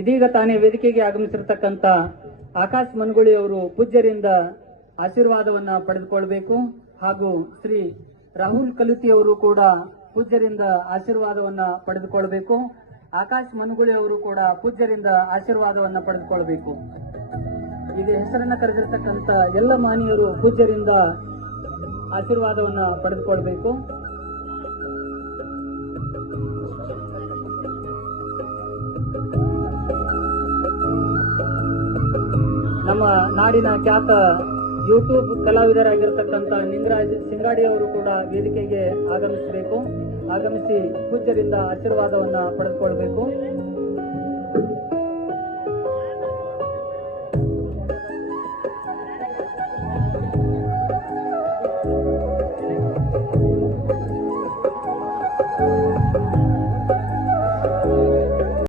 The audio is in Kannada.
ಇದೀಗ ತಾನೇ ವೇದಿಕೆಗೆ ಆಗಮಿಸಿರ್ತಕ್ಕಂಥ ಆಕಾಶ್ ಮನಗುಳಿ ಅವರು ಪೂಜ್ಯರಿಂದ ಆಶೀರ್ವಾದವನ್ನ ಪಡೆದುಕೊಳ್ಬೇಕು. ಹಾಗೂ ಶ್ರೀ ರಾಹುಲ್ ಕಲುತಿ ಅವರು ಕೂಡ ಪೂಜ್ಯರಿಂದ ಆಶೀರ್ವಾದವನ್ನ ಪಡೆದುಕೊಳ್ಬೇಕು. ಆಕಾಶ್ ಮನಗುಳಿ ಅವರು ಕೂಡ ಪೂಜ್ಯರಿಂದ ಆಶೀರ್ವಾದವನ್ನ ಪಡೆದುಕೊಳ್ಬೇಕು. ಈಗ ಹೆಸರನ್ನ ಕರೆದಿರ್ತಕ್ಕಂಥ ಎಲ್ಲ ಮಾನ್ಯರು ಪೂಜ್ಯರಿಂದ ಆಶೀರ್ವಾದವನ್ನ ಪಡೆದುಕೊಳ್ಬೇಕು. ನಮ್ಮ ನಾಡಿನ ಖ್ಯಾತ ಯೂಟ್ಯೂಬ್ ಕಲಾವಿದರಾಗಿರ್ತಕ್ಕಂಥ ನಿಂಗರಾಜ್ ಸಿಂಗಾಡಿ ಅವರು ಕೂಡ ವೇದಿಕೆಗೆ ಆಗಮಿಸಬೇಕು. ಆಗಮಿಸಿ ಪೂಜ್ಯರಿಂದ ಆಶೀರ್ವಾದವನ್ನ ಪಡೆದುಕೊಳ್ಬೇಕು.